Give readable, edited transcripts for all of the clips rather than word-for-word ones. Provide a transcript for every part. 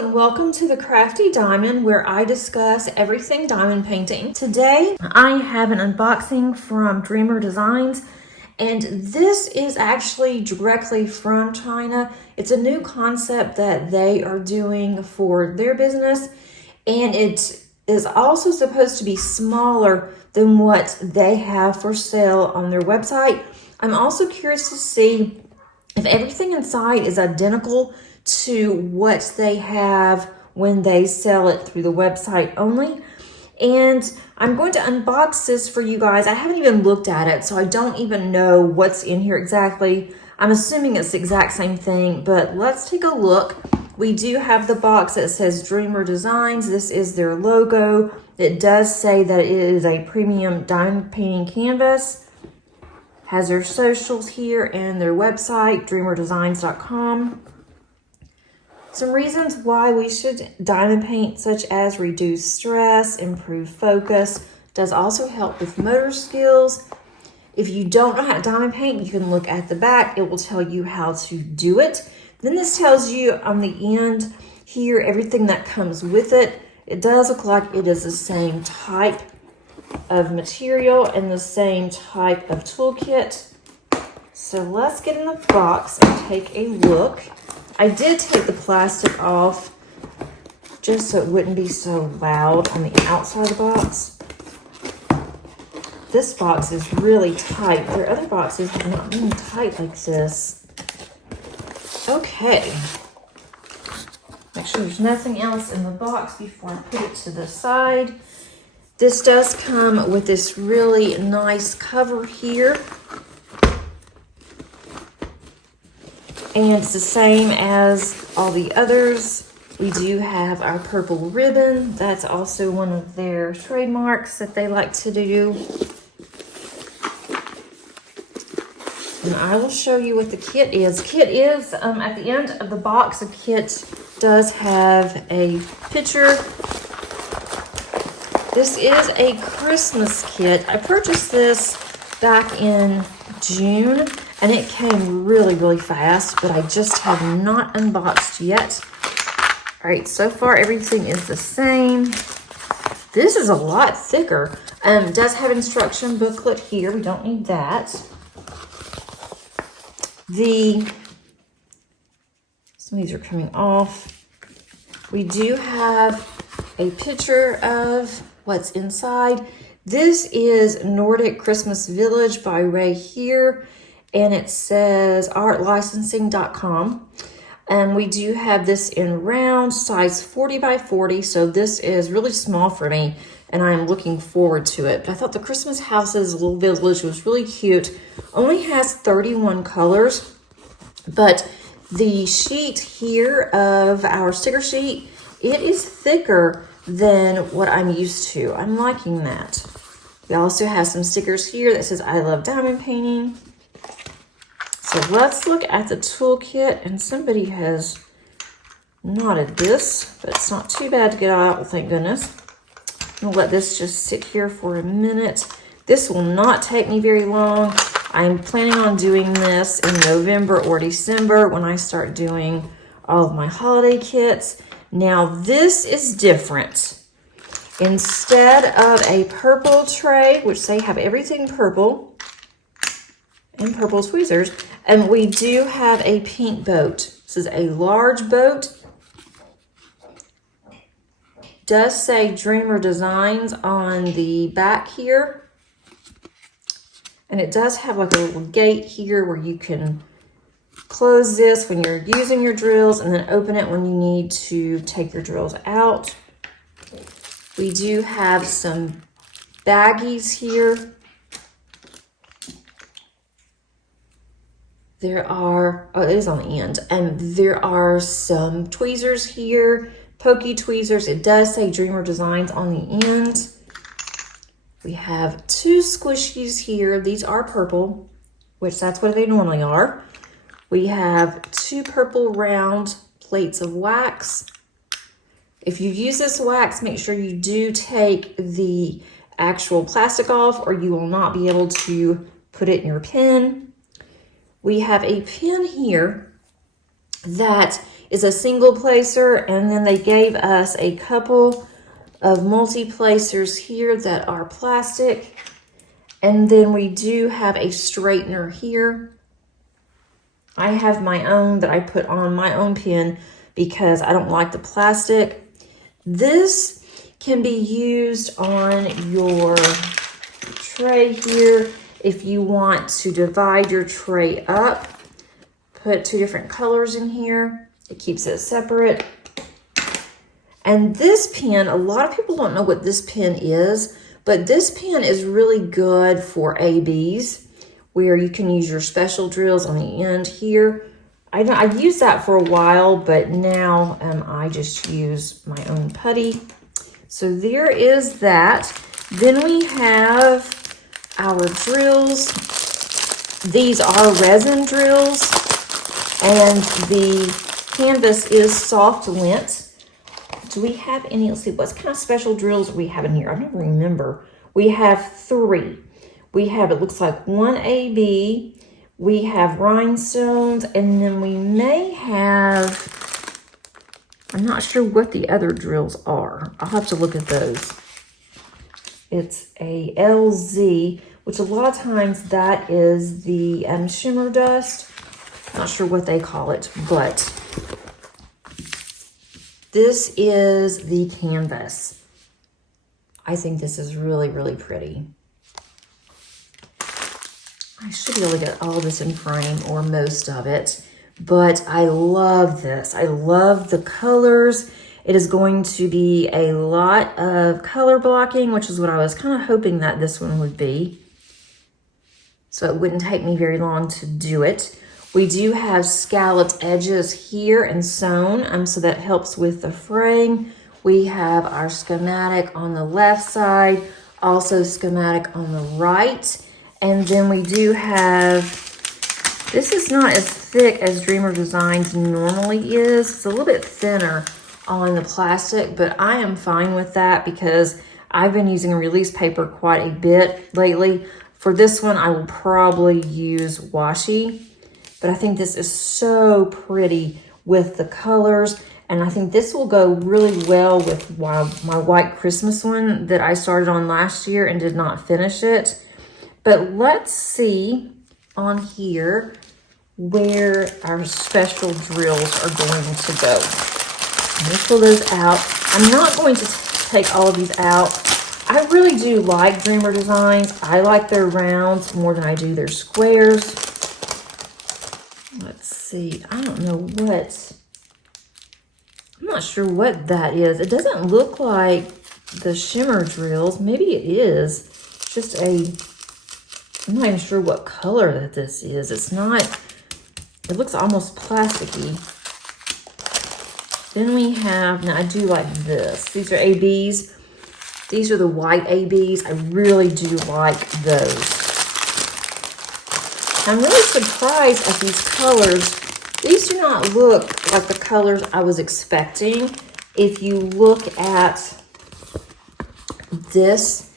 and welcome to the Crafty Diamond, where I discuss everything diamond painting. Today I have an unboxing from Dreamer Designs, and this is actually directly from China. It's a new concept that they are doing for their business, and it is also supposed to be smaller than what they have for sale on their website. I'm also curious to see if everything inside is identical to what they have when they sell it through the website only. And I'm going to unbox this for you guys. I haven't even looked at it, so I don't even know what's in here exactly. I'm assuming it's the exact same thing, but let's take a look. We do have the box that says Dreamer Designs. This is their logo. It does say that it is a premium diamond painting canvas. Has their socials here and their website, dreamerdesigns.com. Some reasons why we should diamond paint, such as reduce stress, improve focus, does also help with motor skills. If you don't know how to diamond paint, you can look at the back. It will tell you how to do it. Then this tells you on the end here everything that comes with it. It does look like it is the same type of material and the same type of toolkit. So let's get in the box and take a look. I did take the plastic off just so it wouldn't be so loud on the outside of the box. This box is really tight. Their other boxes have not been tight like this. Okay. Make sure there's nothing else in the box before I put it to the side. This does come with this really nice cover here. And it's the same as all the others. We do have our purple ribbon. That's also one of their trademarks that they like to do. And I will show you what the kit is. Kit is, at the end of the box, the kit does have a picture. This is a Christmas kit. I purchased this back in June, and it came really fast, but I just have not unboxed yet. All right, so far everything is the same. This is a lot thicker. It does have instruction booklet here. We don't need that. Some of these are coming off. We do have a picture of what's inside. This is Nordic Christmas Village by Ray here, and it says artlicensing.com. And we do have this in round, size 40 by 40, so this is really small for me, and I'm looking forward to it. But I thought the Christmas Houses Little Village was really cute. Only has 31 colors, but the sheet here of our sticker sheet, it is thicker than what I'm used to. I'm liking that. We also have some stickers here that says I love diamond painting. So let's look at the toolkit, and somebody has knotted this, but it's not too bad to get out, thank goodness. I'm gonna let this just sit here for a minute. This will not take me very long. I'm planning on doing this in November or December when I start doing all of my holiday kits. Now this is different. Instead of a purple tray, which they have everything purple and purple tweezers, and we do have a pink boat. This is a large boat. Does say Dreamer Designs on the back here. And it does have like a little gate here where you can close this when you're using your drills and then open it when you need to take your drills out. We do have some baggies here. There are, oh, it is on the end, and there are some tweezers here, pokey tweezers. It does say Dreamer Designs on the end. We have two squishies here. These are purple, which that's what they normally are. We have two purple round plates of wax. If you use this wax, make sure you do take the actual plastic off, or you will not be able to put it in your pen. We have a pen here that is a single placer, and then they gave us a couple of multi-placers here that are plastic. And then we do have a straightener here. I have my own that I put on my own pen because I don't like the plastic. This can be used on your tray here if you want to divide your tray up. Put 2 different colors in here. It keeps it separate. And this pen, a lot of people don't know what this pen is, but this pen is really good for ABs, where you can use your special drills on the end here. I used that for a while, but now I just use my own putty. So there is that. Then we have our drills. These are resin drills, and the canvas is soft lint. Do we have any? Let's see, what kind of special drills we have in here? I don't remember. We have 3. We have, it looks like 1 AB. We have rhinestones, and then we may have, I'm not sure what the other drills are. I'll have to look at those. It's a LZ, which a lot of times that is the shimmer dust. Not sure what they call it, but this is the canvas. I think this is really, really pretty. I should be able to get all this in frame, or most of it, but I love this. I love the colors. It is going to be a lot of color blocking, which is what I was kind of hoping that this one would be. So it wouldn't take me very long to do it. We do have scalloped edges here and sewn, so that helps with the fraying. We have our schematic on the left side, also schematic on the right. And then we do have, this is not as thick as Dreamer Designs normally is. It's a little bit thinner on the plastic, but I am fine with that because I've been using release paper quite a bit lately. For this one, I will probably use washi. But I think this is so pretty with the colors. And I think this will go really well with my white Christmas one that I started on last year and did not finish it. But let's see on here where our special drills are going to go. Let me pull those out. I'm not going to take all of these out. I really do like Dreamer Designs. I like their rounds more than I do their squares. Let's see, I don't know what, I'm not sure what that is. It doesn't look like the shimmer drills. Maybe it is. It's just I'm not even sure what color that this is. It's not, it looks almost plasticky. Then we have, now I do like this. These are ABs. These are the white ABs. I really do like those. I'm really surprised at these colors. These do not look like the colors I was expecting. If you look at this,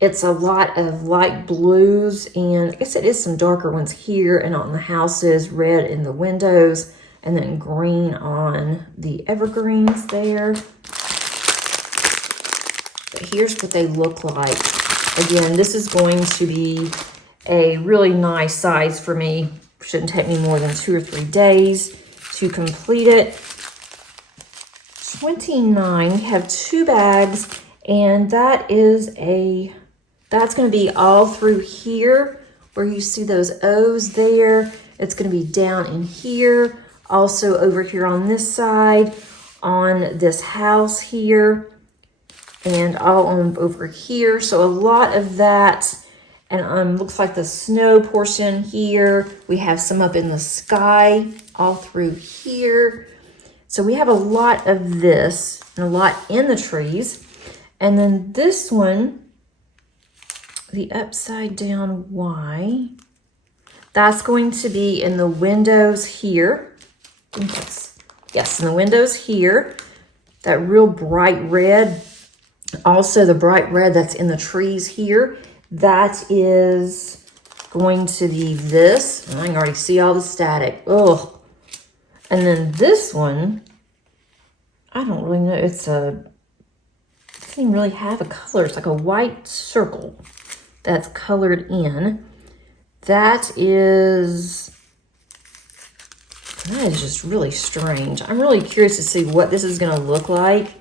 it's a lot of light blues, and I guess it is some darker ones here and on the houses, red in the windows, and then green on the evergreens there. But here's what they look like. Again, this is going to be a really nice size for me. Shouldn't take me more than 2 or 3 days to complete it. 29, we have 2 bags, and that is that's going to be all through here where you see those O's there. It's going to be down in here, also over here on this side, on this house here, and all on over here. So a lot of that. And looks like the snow portion here. We have some up in the sky all through here. So we have a lot of this and a lot in the trees. And then this one, the upside down Y, that's going to be in the windows here. Yes, in the windows here. That real bright red. Also the bright red that's in the trees here. That is going to be this. I can already see all the static. Ugh. And then this one, I don't really know. It doesn't even really have a color. It's like a white circle that's colored in. That is just really strange. I'm really curious to see what this is going to look like.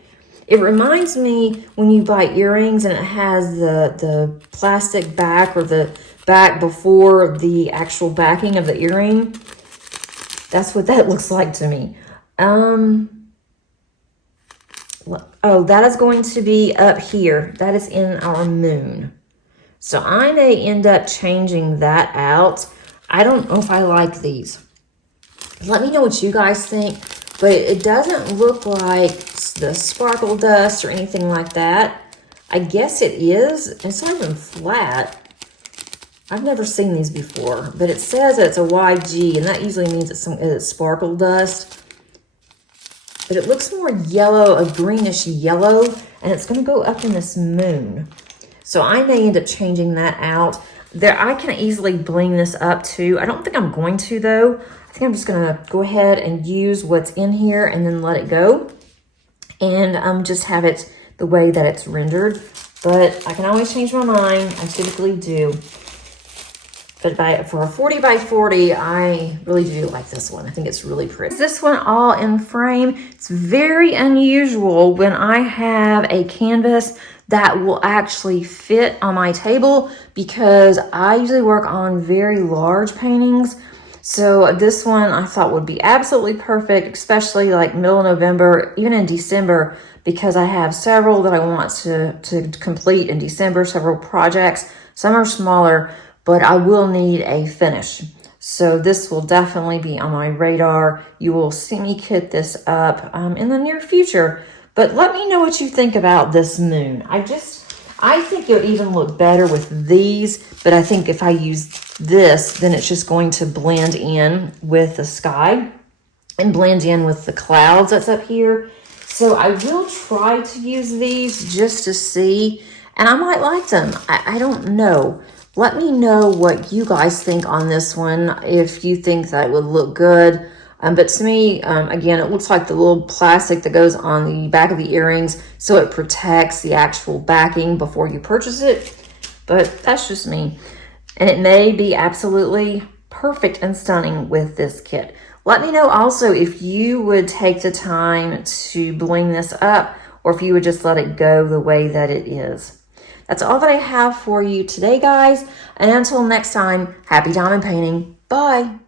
It reminds me when you buy earrings and it has the plastic back or the back before the actual backing of the earring. That's what that looks like to me. Oh, that is going to be up here. That is in our moon. So I may end up changing that out. I don't know if I like these. Let me know what you guys think, but it doesn't look like the sparkle dust or anything like that. I guess it is. It's not even flat. I've never seen these before, but it says that it's a YG, and that usually means it's sparkle dust. But it looks more yellow, a greenish yellow, and it's going to go up in this moon. So I may end up changing that out. There, I can easily bling this up too. I don't think I'm going to though. I think I'm just going to go ahead and use what's in here and then let it go. And just have it the way that it's rendered. But I can always change my mind. I typically do. But for a 40 by 40, I really do like this one. I think it's really pretty. This one all in frame. It's very unusual when I have a canvas that will actually fit on my table because I usually work on very large paintings. So this one I thought would be absolutely perfect, especially like middle of November, even in December, because I have several that I want to complete in December, several projects. Some are smaller, but I will need a finish. So this will definitely be on my radar. You will see me kit this up in the near future. But let me know what you think about this moon. I think it would even look better with these, but I think if I use this, then it's just going to blend in with the sky and blend in with the clouds that's up here. So I will try to use these just to see, and I might like them. I don't know. Let me know what you guys think on this one, if you think that would look good. But to me, again, it looks like the little plastic that goes on the back of the earrings, so it protects the actual backing before you purchase it. But that's just me. And it may be absolutely perfect and stunning with this kit. Let me know also if you would take the time to bling this up, or if you would just let it go the way that it is. That's all that I have for you today, guys. And until next time, happy diamond painting. Bye.